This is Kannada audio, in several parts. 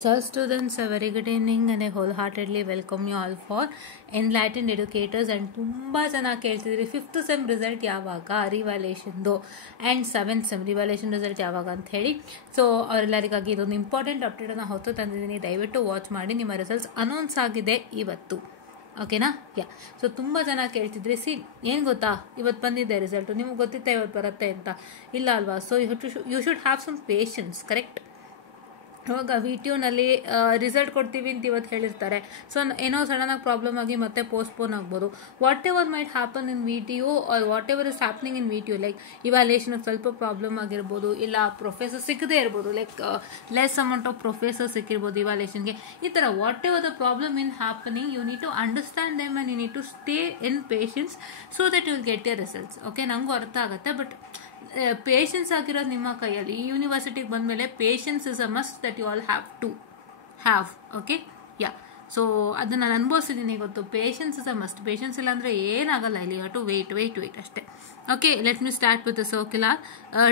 So students, a very good evening and I wholeheartedly welcome you all for Enlightened Educators and ತುಂಬಾ ಚೆನ್ನಾಗಿ ಕೇಳ್ತಿದ್ರಿ 5th ಸೆಮ್ ರಿಸಲ್ಟ್ ಯಾವಾಗ ರಿವ್ಯಾಲ್ಯೂಯೇಷನ್ದು and 7th sem revaluation result ಯಾವಾಗ ಅಂತ ಹೇಳಿ. ಸೊ ಅವರೆಲ್ಲರಿಗಾಗಿ ಇದೊಂದು ಇಂಪಾರ್ಟೆಂಟ್ ಅಪ್ಡೇಟನ್ನು ಹೊತ್ತು ತಂದಿದ್ದೀನಿ, ದಯವಿಟ್ಟು ವಾಚ್ ಮಾಡಿ. ನಿಮ್ಮ ರಿಸಲ್ಟ್ಸ್ ಅನೌನ್ಸ್ ಆಗಿದೆ ಇವತ್ತು, ಓಕೆನಾ? ಸೊ ತುಂಬ ಜನ ಕೇಳ್ತಿದ್ರಿ, ಏನು ಗೊತ್ತಾ ಇವತ್ತು ಬಂದಿದೆ ರಿಸಲ್ಟು, ನಿಮ್ಗೆ ಗೊತ್ತಿತ್ತಾ ಇವತ್ತು ಬರುತ್ತೆ ಅಂತ? ಇಲ್ಲ ಅಲ್ವಾ? So you should have some patience, correct? ಇವಾಗ ವಿಟಿಯುನಲ್ಲಿ ರಿಸಲ್ಟ್ ಕೊಡ್ತೀವಿ ಅಂತ ಇವತ್ತು ಹೇಳಿರ್ತಾರೆ. ಸೊ ಏನೋ ಸಡನ್ನಾಗಿ ಪ್ರಾಬ್ಲಮ್ ಆಗಿ ಮತ್ತೆ ಪೋಸ್ಟ್ಪೋನ್ ಆಗ್ಬೋದು. Whatever might happen in VTU or whatever is happening in VTU, like ಇವ್ಯಾಲ್ಯೂಯೇಷನ್ಗೆ ಸ್ವಲ್ಪ ಪ್ರಾಬ್ಲಮ್ ಆಗಿರ್ಬೋದು, ಇಲ್ಲ ಪ್ರೊಫೆಸರ್ ಸಿಕ್ಕದೇ ಇರ್ಬೋದು, like less amount of professor ಸಿಕ್ಕಿರ್ಬೋದು ಇವ್ಯಾಲ್ಯೂಯೇಷನ್ಗೆ. ಈ ಥರ whatever the problem in happening, you need to understand them and you need to stay in patience so that you will get your results. Okay, ನನಗೂ ಅರ್ಥ ಆಗುತ್ತೆ, ಬಟ್ ಪೇಷನ್ಸ್ ಆಗಿರೋದು ನಿಮ್ಮ ಕೈಯಲ್ಲಿ. ಈ ಯೂನಿವರ್ಸಿಟಿಗೆ ಬಂದಮೇಲೆ patience is a must that you all have to have. Okay, so ಅದನ್ನು ನಾನು ಅನುಭವಿಸಿದ್ದೀನಿ ಗೊತ್ತು. Patience is a must. Patience ಇಲ್ಲ ಅಂದರೆ ಏನಾಗಲ್ಲ ಇಲ್ಲಿ. ಟು ವೆಯ್ಟ್ ಅಷ್ಟೇ. Okay, let me start with the circular.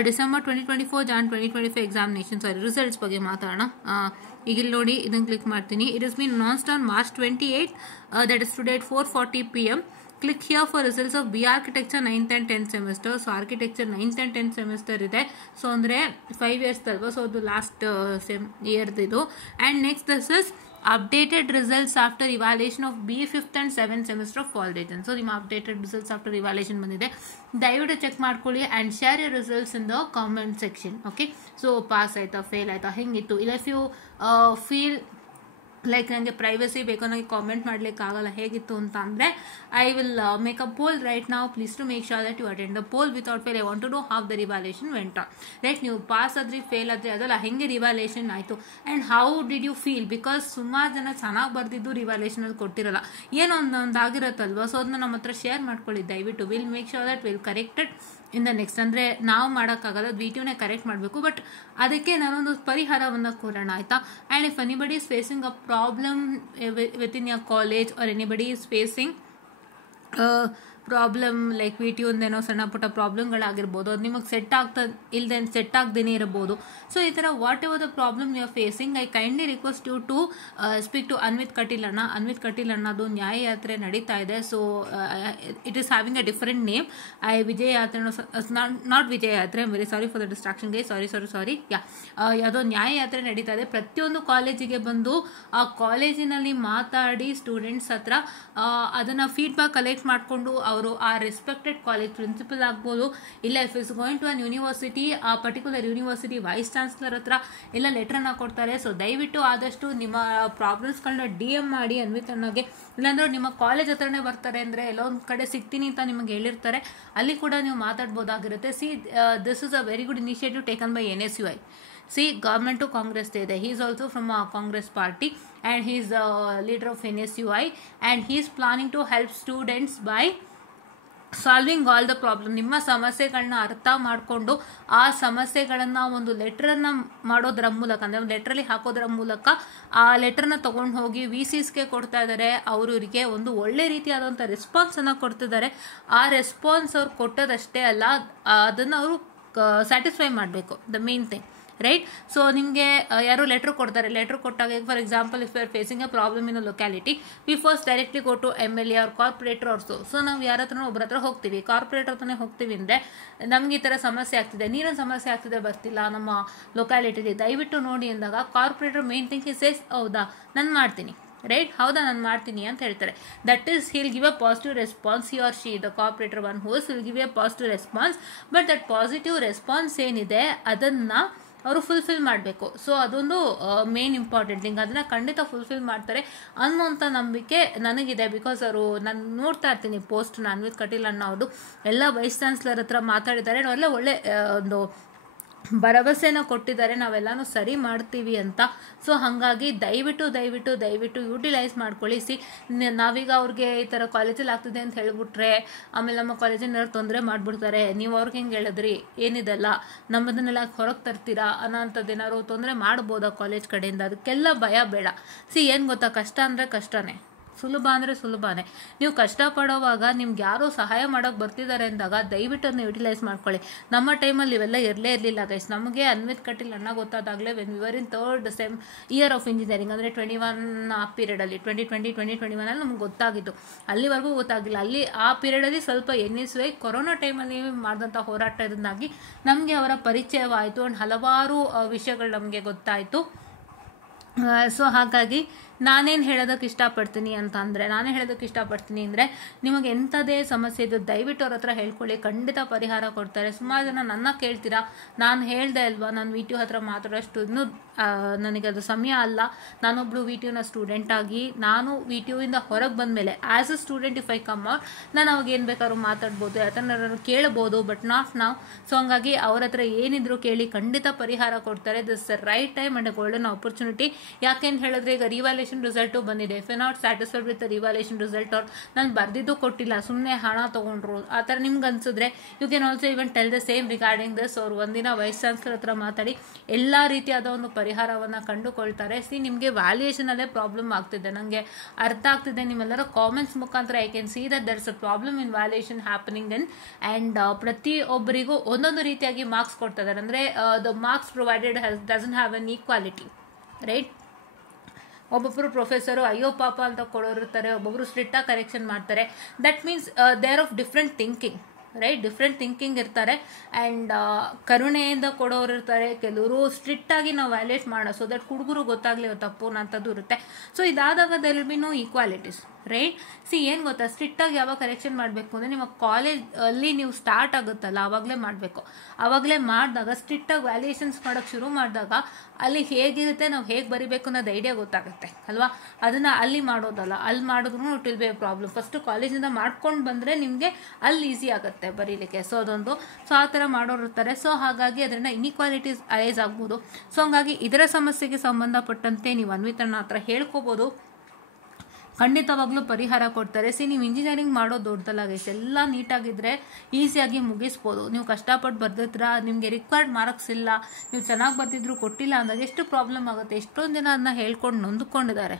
December 2024 Jan 2025 examination, results ಬಗ್ಗೆ ಮಾತಾಡೋಣ. ಈಗ ಇಲ್ಲಿ ನೋಡಿ, ಇದನ್ನು ಕ್ಲಿಕ್ ಮಾಡ್ತೀನಿ. It is been announced on March 28, that is today at 4:40 PM. Click here for results of B Architecture 9th and 10th semester. So Architecture 9th and 10th semester ಇದೆ. ಸೊ ಅಂದರೆ 5 years ಅಲ್ವಾ, ಸೊ ಅದು ಲಾಸ್ಟ್ ಇಯರ್ದು. And next this is updated results after evaluation of B 5th and 7th semester of fall region. So ನಿಮ್ಮ updated results after evaluation ಬಂದಿದೆ, ದಯವಿಟ್ಟು ಚೆಕ್ ಮಾಡ್ಕೊಳ್ಳಿ and share your results in the comment section. Okay, so pass ಆಯ್ತಾ, ಫೇಲ್ ಆಯ್ತಾ, ಹೆಂಗಿತ್ತು? ಇಲ್ಲ ಇಫ್ ಯು ಫೀಲ್ ಲೈಕ್ ನನಗೆ ಪ್ರೈವಸಿ ಬೇಕು, ನನಗೆ ಕಾಮೆಂಟ್ ಮಾಡ್ಲಿಕ್ಕೆ ಆಗಲ್ಲ ಹೇಗಿತ್ತು ಅಂತ ಅಂದರೆ, I will make a poll right ನಾವು. Please to make sure that you attend the poll without fail. I want to know how the revaluation went on. Right, ನೀವು ಪಾಸ್ ಆದ್ರಿ ಫೇಲ್ ಆದ್ರಿ ಅದಲ್ಲ, ಹೆಂಗೆ ರಿವ್ಯಾಲ್ಯೂಯೇಷನ್ ಆಯಿತು and how did you feel? Because ಸುಮಾರು ಜನ ಚೆನ್ನಾಗಿ ಬರ್ದಿದ್ದು ರಿವ್ಯಾಲ್ಯೂಯೇಷನಲ್ಲಿ ಕೊಟ್ಟಿರಲ್ಲ, ಏನೋ ಒಂದು ಆಗಿರುತ್ತಲ್ವ. ಸೊ ಅದನ್ನ ನಮ್ಮ ಹತ್ರ ಶೇರ್ ಮಾಡ್ಕೊಳ್ಳಿ ದಯವಿಟ್ಟು. Will make sure that will corrected in the next. ಅಂದರೆ ನಾವು ಮಾಡೋಕ್ಕಾಗಲ್ಲ, ವಿಟಿಯುನೇ ಕರೆಕ್ಟ್ ಮಾಡಬೇಕು, ಬಟ್ ಅದಕ್ಕೆ ನಾನೊಂದು ಪರಿಹಾರವನ್ನು ಕೊಡೋಣ, ಆಯಿತಾ? And if anybody is facing a problem within your college or anybody is facing problem like ವಿಟಿಯುಂದೇನೋ ಸಣ್ಣ ಪುಟ್ಟ ಪ್ರಾಬ್ಲಮ್ಗಳಾಗಿರ್ಬೋದು, ಅದು ನಿಮಗೆ ಸೆಟ್ ಆಗದೇನೆ ಇರ್ಬೋದು. ಸೊ ಈ ಥರ whatever the problem you are facing, I kindly request you to speak to Anvith Kateel ಅಣ್ಣ. ಅನ್ವಿತ್ ಕಟೀಲ್ ಅಣ್ಣದು ನ್ಯಾಯ ಯಾತ್ರೆ ನಡೀತಾ ಇದೆ. So it is having a different name. ವಿಜಯ ಯಾತ್ರೆ, ನಾಟ್ ವಿಜಯ ಯಾತ್ರೆ, I'm very sorry for the distraction guy, sorry. ಯಾವುದೋ ನ್ಯಾಯ ಯಾತ್ರೆ ನಡೀತಾ ಇದೆ. ಪ್ರತಿಯೊಂದು ಕಾಲೇಜಿಗೆ ಬಂದು ಆ ಕಾಲೇಜಿನಲ್ಲಿ ಮಾತಾಡಿ ಸ್ಟೂಡೆಂಟ್ಸ್ ಹತ್ರ ಅದನ್ನು ಫೀಡ್ಬ್ಯಾಕ್ ಕಲೆಕ್ಟ್ ಮಾಡಿಕೊಂಡು ಅವರು ಆ ರೆಸ್ಪೆಕ್ಟೆಡ್ ಕಾಲೇಜ್ ಪ್ರಿನ್ಸಿಪಲ್ ಆಗ್ಬೋದು, ಇಲ್ಲ if is going to an university, ಆ ಪರ್ಟಿಕ್ಯುಲರ್ ಯೂನಿವರ್ಸಿಟಿ ವೈಸ್ ಚಾನ್ಸಲರ್ ಹತ್ರ ಎಲ್ಲ ಲೆಟ್ರನ್ನ ಕೊಡ್ತಾರೆ. ಸೊ ದಯವಿಟ್ಟು ಆದಷ್ಟು ನಿಮ್ಮ ಪ್ರಾಬ್ಲಮ್ಸ್ಗಳನ್ನ DM ಮಾಡಿ ಅನ್ವಿತ್ ಅಣ್ಣಗೆ. ಇಲ್ಲಾಂದ್ರೆ ನಿಮ್ಮ ಕಾಲೇಜ್ ಹತ್ರನೇ ಬರ್ತಾರೆ ಅಂದರೆ ಎಲ್ಲೋ ಒಂದು ಕಡೆ ಸಿಗ್ತೀನಿ ಅಂತ ನಿಮಗೆ ಹೇಳಿರ್ತಾರೆ, ಅಲ್ಲಿ ಕೂಡ ನೀವು ಮಾತಾಡ್ಬೋದಾಗಿರುತ್ತೆ. This is a very good initiative taken by NSUI. Government to Congress ಇದೆ. He is also from a Congress party and he is a leader of NSUI and he is planning to help students by solving all the problem. ನಿಮ್ಮ ಸಮಸ್ಯೆಗಳನ್ನ ಅರ್ಥ ಮಾಡಿಕೊಂಡು ಆ ಸಮಸ್ಯೆಗಳನ್ನು ಒಂದು ಲೆಟ್ರನ್ನು ಮಾಡೋದ್ರ ಮೂಲಕ, ಅಂದರೆ ಒಂದು ಲೆಟ್ರಲ್ಲಿ ಹಾಕೋದ್ರ ಮೂಲಕ ಆ ಲೆಟ್ರನ್ನ ತೊಗೊಂಡು ಹೋಗಿ VCSಗೆ ಕೊಡ್ತಾ ಇದ್ದಾರೆ. ಅವರಿಗೆ ಒಂದು ಒಳ್ಳೆ ರೀತಿಯಾದಂಥ ರೆಸ್ಪಾನ್ಸನ್ನು ಕೊಡ್ತಿದ್ದಾರೆ. ಆ ರೆಸ್ಪಾನ್ಸ್ ಅವ್ರು ಕೊಟ್ಟೋದಷ್ಟೇ ಅಲ್ಲ, ಅದನ್ನು ಅವರು ಸ್ಯಾಟಿಸ್ಫೈ ಮಾಡಬೇಕು, the main thing, right? So ನಿಮಗೆ ಯಾರೋ ಲೆಟ್ರ್ ಕೊಡ್ತಾರೆ. ಲೆಟ್ರ್ ಕೊಟ್ಟಾಗ for example if you are facing a problem in a locality, we first directly go to MLA or corporator or so. So ನಾವು ಯಾರ ಹತ್ರನೋ ಒಬ್ಬರ ಹತ್ರ ಹೋಗ್ತೀವಿ, ಕಾರ್ಪೊರೇಟರ್ ಹತ್ರನೇ ಹೋಗ್ತೀವಿ ಅಂದರೆ, ನಮ್ಗೆ ಈ ಥರ ಸಮಸ್ಯೆ ಆಗ್ತಿದೆ, ನೀರಿನ ಸಮಸ್ಯೆ ಆಗ್ತಿದೆ, ಬರ್ತಿಲ್ಲ ನಮ್ಮ ಲೊಕ್ಯಾಲಿಟಿಗೆ, ದಯವಿಟ್ಟು ನೋಡಿ ಅಂದಾಗ corporator main thing is says, ಹೌದಾ ನಾನು ಮಾಡ್ತೀನಿ, ರೈಟ್? ಹೌದಾ ನಾನು ಮಾಡ್ತೀನಿ ಅಂತ ಹೇಳ್ತಾರೆ. That is he'll give a positive response. He or she the corporator one whose will give a positive response. But that positive response ಏನಿದೆ ಅದನ್ನು ಅವರು ಫುಲ್ಫಿಲ್ ಮಾಡಬೇಕು. ಸೊ ಅದೊಂದು ಮೇನ್ ಇಂಪಾರ್ಟೆಂಟ್ ಥಿಂಗ್. ಅದನ್ನು ಖಂಡಿತ ಫುಲ್ಫಿಲ್ ಮಾಡ್ತಾರೆ ಅನ್ನೋಂಥ ನಂಬಿಕೆ ನನಗಿದೆ. ಬಿಕಾಸ್ ಅವರು ನಾನು ನೋಡ್ತಾ ಇರ್ತೀನಿ ಪೋಸ್ಟ್ನ, ಅನ್ವಿತ್ ಕಟೀಲ್ ಅಣ್ಣ ಅವ್ರದ್ದು ಎಲ್ಲ ವೈಸ್ ಚಾನ್ಸಲರ್ ಹತ್ರ ಮಾತಾಡಿದ್ದಾರೆ. ಅವರೆಲ್ಲ ಒಳ್ಳೆ ಒಂದು ಭರವಸೆನ ಕೊಟ್ಟಿದ್ದಾರೆ, ನಾವೆಲ್ಲನೂ ಸರಿ ಮಾಡ್ತೀವಿ ಅಂತ. ಸೊ ಹಾಗಾಗಿ ದಯವಿಟ್ಟು ಯೂಟಿಲೈಸ್ ಮಾಡ್ಕೊಳ್ಳಿ. ನಾವೀಗ ಅವ್ರಿಗೆ ಈ ಥರ ಕಾಲೇಜಲ್ಲಿ ಆಗ್ತಿದೆ ಅಂತ ಹೇಳ್ಬಿಟ್ರೆ ಆಮೇಲೆ ನಮ್ಮ ಕಾಲೇಜಿನ ತೊಂದರೆ ಮಾಡಿಬಿಡ್ತಾರೆ, ನೀವು ಅವ್ರಿಗೆ ಹೆಂಗೆ ಹೇಳಿದ್ರಿ, ಏನಿದೆಲ್ಲ ನಮ್ಮದನ್ನೆಲ್ಲ ಹೊರಗೆ ತರ್ತೀರಾ ಅನ್ನೋಂಥದ್ದು ಏನಾದ್ರು ತೊಂದರೆ ಮಾಡ್ಬೋದಾ ಕಾಲೇಜ್ ಕಡೆಯಿಂದ, ಅದಕ್ಕೆಲ್ಲ ಭಯ ಬೇಡ. ಏನು ಗೊತ್ತಾ, ಕಷ್ಟ ಅಂದರೆ ಕಷ್ಟನೇ, ಸುಲಭ ಅಂದರೆ ಸುಲಭನೇ. ನೀವು ಕಷ್ಟಪಡೋವಾಗ ನಿಮ್ಗೆ ಯಾರೋ ಸಹಾಯ ಮಾಡೋಕೆ ಬರ್ತಿದ್ದಾರೆ ಅಂದಾಗ ದಯವಿಟ್ಟು ಅದನ್ನ ಯುಟಿಲೈಸ್ ಮಾಡ್ಕೊಳ್ಳಿ. ನಮ್ಮ ಟೈಮಲ್ಲಿ ಇವೆಲ್ಲ ಇರಲಿಲ್ಲ ಗೈಸ್. ನಮಗೆ ಅನ್ವಿತ್ ಕಟೀಲ್ ಅಣ್ಣ ಗೊತ್ತಾದಾಗಲೇ when we were in third sem year of engineering, ಅಂದರೆ 21 ಆ ಪೀರಿಯಡಲ್ಲಿ 2021 ನಮ್ಗೆ ಗೊತ್ತಾಗಿತ್ತು. ಅಲ್ಲಿವರೆಗೂ ಗೊತ್ತಾಗಿಲ್ಲ. ಅಲ್ಲಿ ಆ ಪೀರಿಯಡಲ್ಲಿ ಸ್ವಲ್ಪ NSY ಕೊರೋನಾ ಟೈಮಲ್ಲಿ ಮಾಡಿದಂಥ ಹೋರಾಟದಿಂದಾಗಿ ನಮಗೆ ಅವರ ಪರಿಚಯವಾಯಿತು ಆ್ಯಂಡ್ ಹಲವಾರು ವಿಷಯಗಳು ನಮಗೆ ಗೊತ್ತಾಯಿತು. ಸೊ ಹಾಗಾಗಿ ನಾನೇನು ಹೇಳೋದಕ್ಕೆ ಇಷ್ಟಪಡ್ತೀನಿ ಅಂದರೆ ನಿಮಗೆ ಎಂಥದೇ ಸಮಸ್ಯೆ ಇದ್ದು ದಯವಿಟ್ಟು ಅವ್ರ ಹತ್ರ ಹೇಳ್ಕೊಳ್ಳಿ, ಖಂಡಿತ ಪರಿಹಾರ ಕೊಡ್ತಾರೆ. ಸುಮಾರು ಜನ ನನ್ನ ಕೇಳ್ತೀರಾ, ನಾನು ಹೇಳ್ದೆ ಅಲ್ವಾ, ನಾನು VTU ಹತ್ರ ಮಾತಾಡೋಷ್ಟು ಇನ್ನೂ ನನಗೆ ಅದು ಸಮಯ ಅಲ್ಲ. ನಾನೊಬ್ಳು VTUನ ಸ್ಟೂಡೆಂಟ್ ಆಗಿ ನಾನು VTUವಿಂದ ಹೊರಗೆ ಬಂದಮೇಲೆ as a student if I come out, ನಾನು ಅವಾಗ ಏನು ಬೇಕಾದ್ರೂ ಮಾತಾಡ್ಬೋದು, ಯಾಕಂದ್ರೆ ಕೇಳ್ಬೋದು, ಬಟ್ ನಾಟ್ ನಾವು. ಸೊ ಹಂಗಾಗಿ ಅವ್ರ ಹತ್ರ ಏನಿದ್ರು ಕೇಳಿ, ಖಂಡಿತ ಪರಿಹಾರ ಕೊಡ್ತಾರೆ. This right time and golden opportunity. ಯಾಕೆಂತ ಹೇಳಿದ್ರೆ ಈಗ ರಿವಾಲ್ಯೂಷನ್ ರಿಸಲ್ಟು ಬಂದಿದೆ. If you not satisfied with revaluation result, ಅವ್ರು ನಾನು ಬರ್ದಿದ್ದು ಕೊಟ್ಟಿಲ್ಲ, ಸುಮ್ಮನೆ ಹಣ ತೊಗೊಂಡ್ರು, ಆ ಥರ ನಿಮ್ಗೆ ಅನ್ಸಿದ್ರೆ you can also even tell the same regarding this. ಅವ್ರು ಒಂದಿನ ವೈಸ್ ಚಾನ್ಸಲರ್ ಹತ್ರ ಮಾತಾಡಿ ಎಲ್ಲ ರೀತಿಯಾದ ಒಂದು ಪರಿಹಾರವನ್ನು ಕಂಡುಕೊಳ್ತಾರೆ. ನಿಮಗೆ ವ್ಯಾಲ್ಯೂಯೇಷನಲ್ಲೇ ಪ್ರಾಬ್ಲಮ್ ಆಗ್ತಿದೆ, ನನಗೆ ಅರ್ಥ ಆಗ್ತಿದೆ. ನಿಮ್ಮೆಲ್ಲರ ಕಾಮೆಂಟ್ಸ್ ಮುಖಾಂತರ I can see that there is a problem in valuation happening and ಪ್ರತಿಯೊಬ್ಬರಿಗೂ ಒಂದೊಂದು ರೀತಿಯಾಗಿ ಮಾರ್ಕ್ಸ್ ಕೊಡ್ತಾ ಇದ್ದಾರೆ. ಅಂದರೆ the marks provided doesn't have an equality, right? ಒಬ್ಬೊಬ್ಬರು ಪ್ರೊಫೆಸರು ಅಯ್ಯೋ ಪಾಪ ಅಂತ ಕೊಡೋರಿರ್ತಾರೆ, ಒಬ್ಬೊಬ್ಬರು ಸ್ಟ್ರಿಕ್ಟಾಗಿ ಕರೆಕ್ಷನ್ ಮಾಡ್ತಾರೆ. That means they are of different thinking, right? Different thinking ಇರ್ತಾರೆ. ಆ್ಯಂಡ್ ಕರುಣೆಯಿಂದ ಕೊಡೋರು ಇರ್ತಾರೆ, ಕೆಲವರು ಸ್ಟ್ರಿಕ್ಟಾಗಿ ನಾವು ವ್ಯಾಲ್ಯೂಯೇಟ್ ಮಾಡೋ ಸೊ ದಟ್ ಹುಡುಗರು ಗೊತ್ತಾಗಲಿ ತಪ್ಪು ಅಂತದ್ದು ಇರುತ್ತೆ. ಸೊ ಇದಾದಾಗ there will be no equalities, right? ಏನು ಗೊತ್ತಾ, ಸ್ಟ್ರಿಕ್ಟಾಗಿ ಯಾವಾಗ ಕರೆಕ್ಷನ್ ಮಾಡಬೇಕು ಅಂದರೆ ನಿಮ್ಮ ಕಾಲೇಜಲ್ಲಿ ನೀವು ಸ್ಟಾರ್ಟ್ ಆಗುತ್ತಲ್ಲ ಆವಾಗಲೇ ಮಾಡಬೇಕು. ಆವಾಗಲೇ ಮಾಡಿದಾಗ ಸ್ಟ್ರಿಕ್ಟಾಗಿ ವ್ಯಾಲ್ಯೂಯೇಷನ್ಸ್ ಮಾಡೋಕ್ಕೆ ಶುರು ಮಾಡಿದಾಗ ಅಲ್ಲಿ ಹೇಗಿರುತ್ತೆ, ನಾವು ಹೇಗೆ ಬರಿಬೇಕು ಅನ್ನೋದು ಐಡಿಯಾ ಗೊತ್ತಾಗುತ್ತೆ ಅಲ್ವಾ? ಅದನ್ನು ಅಲ್ಲಿ ಮಾಡೋದಲ್ಲ, ಅಲ್ಲಿ ಮಾಡಿದ್ರು it will be A problem. First ಕಾಲೇಜಿಂದ ಮಾಡ್ಕೊಂಡು ಬಂದರೆ ನಿಮಗೆ ಅಲ್ಲಿ ಈಸಿ ಆಗುತ್ತೆ ಬರೀಲಿಕ್ಕೆ. ಸೊ ಅದೊಂದು ಆ ಥರ ಮಾಡೋರು ಇರ್ತಾರೆ. ಸೊ ಹಾಗಾಗಿ ಅದರಿಂದ ಇನ್ಇಕ್ವಾಲಿಟೀಸ್ ಅರೈಸ್ ಆಗ್ಬೋದು. ಸೊ ಹಂಗಾಗಿ ಇದರ ಸಮಸ್ಯೆಗೆ ಸಂಬಂಧಪಟ್ಟಂತೆ ನೀವು ಅನ್ವಿತ್ ಅಣ್ಣ ಹತ್ರ ಹೇಳ್ಕೋಬೋದು, ಖಂಡಿತವಾಗ್ಲೂ ಪರಿಹಾರ ಕೊಡ್ತಾರೆ. ನೀವು ಇಂಜಿನಿಯರಿಂಗ್ ಮಾಡೋದು ದೊಡ್ಡದಲ್ಲ ಗೈಸ್, ಎಲ್ಲ ನೀಟಾಗಿದ್ದರೆ ಈಸಿಯಾಗಿ ಮುಗಿಸ್ಬೋದು. ನೀವು ಕಷ್ಟಪಟ್ಟು ಬರ್ದಿದ್ರ, ನಿಮಗೆ ರಿಕ್ವೈರ್ಡ್ ಮಾರ್ಕ್ಸ್ ಇಲ್ಲ, ನೀವು ಚೆನ್ನಾಗಿ ಬರ್ದಿದ್ರು ಕೊಟ್ಟಿಲ್ಲ ಅಂದಾಗ ಎಷ್ಟು ಪ್ರಾಬ್ಲಮ್ ಆಗುತ್ತೆ. ಎಷ್ಟೊಂದು ಜನ ಅದನ್ನ ಹೇಳ್ಕೊಂಡು ನೊಂದ್ಕೊಂಡಿದ್ದಾರೆ,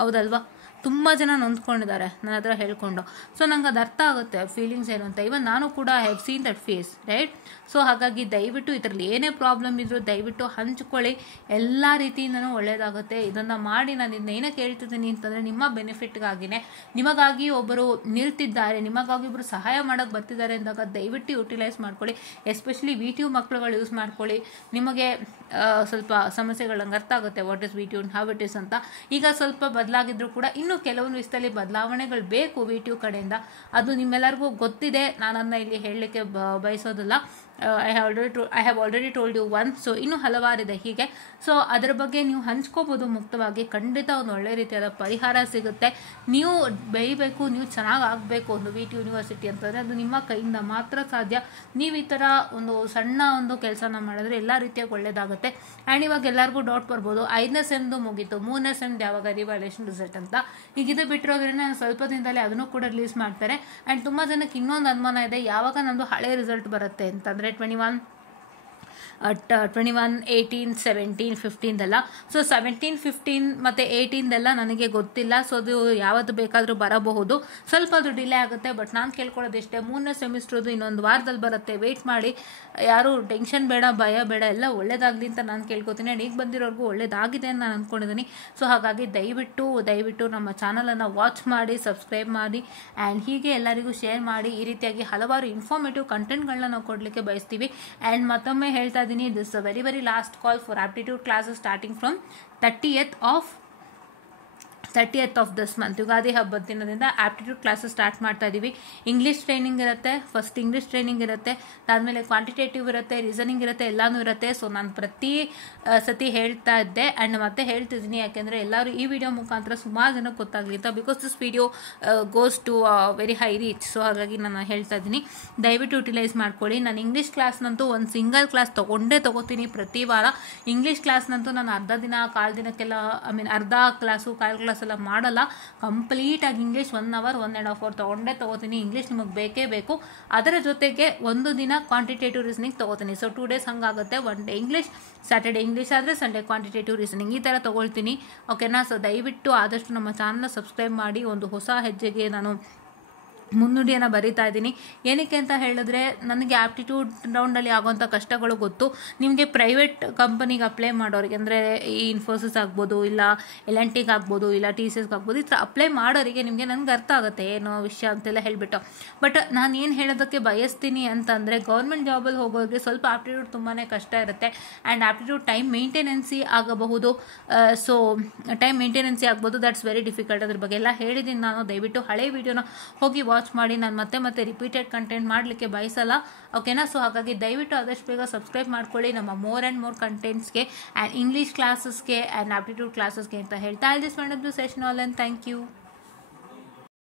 ಹೌದಲ್ವಾ? ತುಂಬ ಜನ ನೊಂದ್ಕೊಂಡಿದ್ದಾರೆ ನನ್ನ ಹತ್ರ ಹೇಳ್ಕೊಂಡು. ಸೊ ನಂಗೆ ಅದು ಅರ್ಥ ಆಗುತ್ತೆ ಫೀಲಿಂಗ್ಸ್ ಏನು ಅಂತ. ಇವನ್ ನಾನು ಕೂಡ I have seen that face, right? So ಹಾಗಾಗಿ ದಯವಿಟ್ಟು ಇದರಲ್ಲಿ ಏನೇ ಪ್ರಾಬ್ಲಮ್ ಇದ್ರೂ ದಯವಿಟ್ಟು ಹಂಚ್ಕೊಳ್ಳಿ, ಎಲ್ಲ ರೀತಿಯಿಂದನೂ ಒಳ್ಳೆಯದಾಗುತ್ತೆ. ಇದನ್ನು ಮಾಡಿ ನಾನು ಇದನ್ನ ಏನಕ್ಕೆ ಹೇಳ್ತಿದ್ದೀನಿ ಅಂತಂದರೆ ನಿಮ್ಮ ಬೆನಿಫಿಟ್ಗಾಗಿನೇ, ನಿಮಗಾಗಿ ಒಬ್ಬರು ನಿಲ್ತಿದ್ದಾರೆ, ನಿಮಗಾಗಿ ಒಬ್ಬರು ಸಹಾಯ ಮಾಡೋಕ್ಕೆ ಬರ್ತಿದ್ದಾರೆ ಅಂದಾಗ ದಯವಿಟ್ಟು ಯುಟಿಲೈಸ್ ಮಾಡ್ಕೊಳ್ಳಿ. ಎಸ್ಪೆಷಲಿ VTU ಮಕ್ಕಳುಗಳು ಯೂಸ್ ಮಾಡ್ಕೊಳ್ಳಿ. ನಿಮಗೆ ಸ್ವಲ್ಪ ಸಮಸ್ಯೆಗಳಂಗೆ ಅರ್ಥ ಆಗುತ್ತೆ what is VTU how it is ಅಂತ. ಈಗ ಸ್ವಲ್ಪ ಬದಲಾಗಿದ್ರು ಕೂಡ ಇನ್ನೂ ಕೆಲವೊಂದು ವಿಷಯದಲ್ಲಿ ಬದಲಾವಣೆಗಳು ಬೇಕು VTU ಕಡೆಯಿಂದ. ಅದು ನಿಮ್ಮೆಲ್ಲರಿಗೂ ಗೊತ್ತಿದೆ, ನಾನು ಅದನ್ನ ಇಲ್ಲಿ ಹೇಳಲಿಕ್ಕೆ ಬಯಸೋದಿಲ್ಲ. I have already told you one. So ಇನ್ನೂ ಹಲವಾರಿದೆ ಹೀಗೆ. ಸೊ ಅದರ ಬಗ್ಗೆ ನೀವು ಹಂಚ್ಕೋಬೋದು ಮುಕ್ತವಾಗಿ. ಖಂಡಿತ ಒಂದು ಒಳ್ಳೆ ರೀತಿಯಾದ ಪರಿಹಾರ ಸಿಗುತ್ತೆ. ನೀವು ಬೆಳಿಬೇಕು, ನೀವು ಚೆನ್ನಾಗಿ ಆಗಬೇಕು ಒಂದು VTU ಯೂನಿವರ್ಸಿಟಿ ಅಂತಂದರೆ ಅದು ನಿಮ್ಮ ಕೈಯಿಂದ ಮಾತ್ರ ಸಾಧ್ಯ. ನೀವು ಈ ಥರ ಒಂದು ಸಣ್ಣ ಒಂದು ಕೆಲಸನ ಮಾಡಿದ್ರೆ ಎಲ್ಲ ರೀತಿಯಾಗಿ ಒಳ್ಳೆಯದಾಗುತ್ತೆ. ಆ್ಯಂಡ್ ಇವಾಗ ಎಲ್ಲರಿಗೂ ಡೌಟ್ ಬರ್ಬೋದು, 5ನೇ ಸೆಮ್ದು ಮುಗೀತು, 3ನೇ ಸೆಮ್ದು ಯಾವಾಗ ರಿವಾಲ್ಯೂಷನ್ ರಿಸಲ್ಟ್ ಅಂತ. ಈಗ ಇದು ಬಿಟ್ಟಿರೋದ್ರಿಂದ ಸ್ವಲ್ಪ ದಿನದಲ್ಲಿ ಅದನ್ನು ಕೂಡ ರಿಲೀಸ್ ಮಾಡ್ತಾರೆ. ಆ್ಯಂಡ್ ತುಂಬ ಜನಕ್ಕೆ ಇನ್ನೊಂದು ಅನುಮಾನ ಇದೆ, ಯಾವಾಗ ನಮ್ಮದು ಹಳೆ ರಿಸಲ್ಟ್ ಬರುತ್ತೆ ಅಂತಂದರೆ 21, 18, 17, 15 ಸೊ 17, 15 ಮತ್ತು 18 ನನಗೆ ಗೊತ್ತಿಲ್ಲ. ಸೊ ಅದು ಯಾವತ್ತು ಬೇಕಾದರೂ ಬರಬಹುದು, ಸ್ವಲ್ಪ ಅದು ಡಿಲೇ ಆಗುತ್ತೆ. ಬಟ್ ನಾನು ಕೇಳ್ಕೊಳ್ಳೋದು ಇಷ್ಟೇ, 3ನೇ ಸೆಮಿಸ್ಟ್ರದ್ದು ಇನ್ನೊಂದು ವಾರದಲ್ಲಿ ಬರುತ್ತೆ, ವೆಯ್ಟ್ ಮಾಡಿ. ಯಾರು ಟೆನ್ಷನ್ ಬೇಡ, ಭಯ ಬೇಡ, ಎಲ್ಲ ಒಳ್ಳೇದಾಗಲಿ ಅಂತ ನಾನು ಕೇಳ್ಕೊತೀನಿ. ಆ್ಯಂಡ್ ಈಗ ಬಂದಿರೋರ್ಗೂ ಒಳ್ಳೇದಾಗಿದೆ ಅಂತ ನಾನು ಅಂದ್ಕೊಂಡಿದ್ದೀನಿ. ಸೊ ಹಾಗಾಗಿ ದಯವಿಟ್ಟು ನಮ್ಮ ಚಾನಲನ್ನು ವಾಚ್ ಮಾಡಿ, ಸಬ್ಸ್ಕ್ರೈಬ್ ಮಾಡಿ, ಆ್ಯಂಡ್ ಹೀಗೆ ಎಲ್ಲರಿಗೂ ಶೇರ್ ಮಾಡಿ. ಈ ರೀತಿಯಾಗಿ ಹಲವಾರು ಇನ್ಫಾರ್ಮೇಟಿವ್ ಕಂಟೆಂಟ್ಗಳನ್ನ ನಾವು ಕೊಡಲಿಕ್ಕೆ ಬಯಸ್ತೀವಿ. ಆ್ಯಂಡ್ ಮತ್ತೊಮ್ಮೆ ಹೇಳ್ತಾ ಇದ್ದೀನಿ, this is a very last call for aptitude classes starting from 30th of this month. Ugadi ಹಬ್ಬದ ದಿನದಿಂದ ಆಪ್ಟಿಟ್ಯೂಡ್ ಕ್ಲಾಸಸ್ ಸ್ಟಾರ್ಟ್ ಮಾಡ್ತಾ ಇದ್ದೀವಿ. ಇಂಗ್ಲೀಷ್ ಟ್ರೈನಿಂಗ್ ಇರುತ್ತೆ, ಫಸ್ಟ್ ಇಂಗ್ಲೀಷ್ ಟ್ರೈನಿಂಗ್ ಇರುತ್ತೆ, ಅದಾದಮೇಲೆ ಕ್ವಾಂಟಿಟೇಟಿವ್ ಇರುತ್ತೆ, ರೀಸನಿಂಗ್ ಇರುತ್ತೆ, ಎಲ್ಲನೂ ಇರುತ್ತೆ. ಸೊ ನಾನು ಪ್ರತಿ ಸತಿ ಹೇಳ್ತಾ ಇದ್ದೆ ಆ್ಯಂಡ್ ಮತ್ತೆ ಹೇಳ್ತಿದ್ದೀನಿ, ಯಾಕೆಂದರೆ ಎಲ್ಲರೂ ಈ ವಿಡಿಯೋ ಮುಖಾಂತರ ಸುಮಾರು ಜನಕ್ಕೆ ಗೊತ್ತಾಗಲಿ ಅಂತ. Because this video goes to very high reach. So ಹಾಗಾಗಿ ನಾನು ಹೇಳ್ತಾ ಇದ್ದೀನಿ, ದಯವಿಟ್ಟು ಯುಟಿಲೈಸ್ ಮಾಡ್ಕೊಳ್ಳಿ. ನಾನು ಇಂಗ್ಲೀಷ್ ಕ್ಲಾಸ್ನಂತೂ ಒಂದು ಸಿಂಗಲ್ ಕ್ಲಾಸ್ ತೊಗೋತೀನಿ ಪ್ರತಿ ವಾರ. ಇಂಗ್ಲೀಷ್ ಕ್ಲಾಸ್ನಂತೂ ನಾನು ಅರ್ಧ ದಿನ, ಕಾಲು ದಿನಕ್ಕೆಲ್ಲ, ಅರ್ಧ ಕ್ಲಾಸು, ಕಾಲು ಕ್ಲಾಸ್ ಎಲ್ಲ ಮಾಡಲ್ಲ, ಕಂಪ್ಲೀಟಾಗಿ ಇಂಗ್ಲೀಷ್ 1 hour 1.5 hour ತೊಗೋತೀನಿ. ಇಂಗ್ಲೀಷ್ ನಿಮಗೆ ಬೇಕೇ ಬೇಕು. ಅದರ ಜೊತೆಗೆ ಒಂದು ದಿನ ಕ್ವಾಂಟಿಟೇಟಿವ್ ರೀಸನಿಂಗ್ ತೊಗೋತೀನಿ. ಸೊ 2 days ಹಂಗಾಗುತ್ತೆ. 1 day ಇಂಗ್ಲೀಷ್, ಸ್ಯಾಟರ್ಡೆ ಇಂಗ್ಲೀಷ್ ಆದರೆ ಸಂಡೇ ಕ್ವಾಂಟಿಟೇಟಿವ್ ರೀಸನಿಂಗ್, ಈ ಥರ ತೊಗೊಳ್ತೀನಿ. ಓಕೆನಾ? ಸೊ ದಯವಿಟ್ಟು ಆದಷ್ಟು ನಮ್ಮ ಚಾನಲ್ನ ಸಬ್ಸ್ಕ್ರೈಬ್ ಮಾಡಿ. ಒಂದು ಹೊಸ ಹೆಜ್ಜೆಗೆ ನಾನು ಮುನ್ನುಡಿಯನ್ನು ಬರಿತಾ ಇದ್ದೀನಿ. ಏನಕ್ಕೆ ಅಂತ ಹೇಳಿದ್ರೆ ನನಗೆ ಆಪ್ಟಿಟ್ಯೂಡ್ ರೌಂಡಲ್ಲಿ ಆಗೋವಂಥ ಕಷ್ಟಗಳು ಗೊತ್ತು. ನಿಮಗೆ ಪ್ರೈವೇಟ್ ಕಂಪನಿಗೆ ಅಪ್ಲೈ ಮಾಡೋರಿಗೆ, ಅಂದರೆ ಈ ಇನ್ಫೋಸಿಸ್ ಆಗ್ಬೋದು, ಇಲ್ಲ L&T ಆಗ್ಬೋದು, ಇಲ್ಲ TCS ಆಗ್ಬೋದು, ಈ ಥರ ಅಪ್ಲೈ ಮಾಡೋರಿಗೆ ನನಗೆ ಅರ್ಥ ಆಗುತ್ತೆ ಏನೋ ವಿಷಯ ಅಂತೆಲ್ಲ ಹೇಳಿಬಿಟ್ಟು. ಬಟ್ ನಾನು ಏನು ಹೇಳೋದಕ್ಕೆ ಬಯಸ್ತೀನಿ ಅಂತಂದರೆ, ಗೌರ್ಮೆಂಟ್ ಜಾಬಲ್ಲಿ ಹೋಗೋರಿಗೆ ಸ್ವಲ್ಪ ಆಪ್ಟಿಟ್ಯೂಡ್ ತುಂಬಾ ಕಷ್ಟ ಇರುತ್ತೆ. ಆ್ಯಂಡ್ ಆಪ್ಟಿಟ್ಯೂಡ್ ಟೈಮ್ ಮೇಂಟೆನೆನ್ಸಿ ಆಗಬಹುದು. ಸೊ ಟೈಮ್ ಮೇಂಟೆನೆನ್ಸಿ ಆಗ್ಬೋದು, ದಟ್ಸ್ ವೆರಿ ಡಿಫಿಕಲ್ಟ್. ಅದ್ರ ಬಗ್ಗೆ ಎಲ್ಲ ಹೇಳಿದ್ದೀನಿ ನಾನು. ದಯವಿಟ್ಟು ಹಳೆ ವೀಡಿಯೋನ ಹೋಗಿ ವಾಚ್ ಮಾಡಿ. ನಾನು ಮತ್ತೆ ರಿಪೀಟೆಡ್ ಕಂಟೆಂಟ್ ಮಾಡಲಿಕ್ಕೆ ಬಯಸಲ್ಲ. ಓಕೆನಾ? ಸೊ ಹಾಗಾಗಿ ದಯವಿಟ್ಟು ಆದಷ್ಟು ಬೇಗ ಸಬ್ಸ್ಕ್ರೈಬ್ ಮಾಡ್ಕೊಳ್ಳಿ ನಮ್ಮ ಮೋರ್ ಆ್ಯಂಡ್ ಮೋರ್ ಕಂಟೆಂಟ್ಸ್ಗೆ, ಆ್ಯಂಡ್ ಇಂಗ್ಲೀಷ್ ಕ್ಲಾಸಸ್ಗೆ ಆ್ಯಂಡ್ ಆಪ್ಟಿಟ್ಯೂಡ್ ಕ್ಲಾಸಸ್ಗೆ ಅಂತ ಹೇಳ್ತಾ. This one of the session all, and thank you.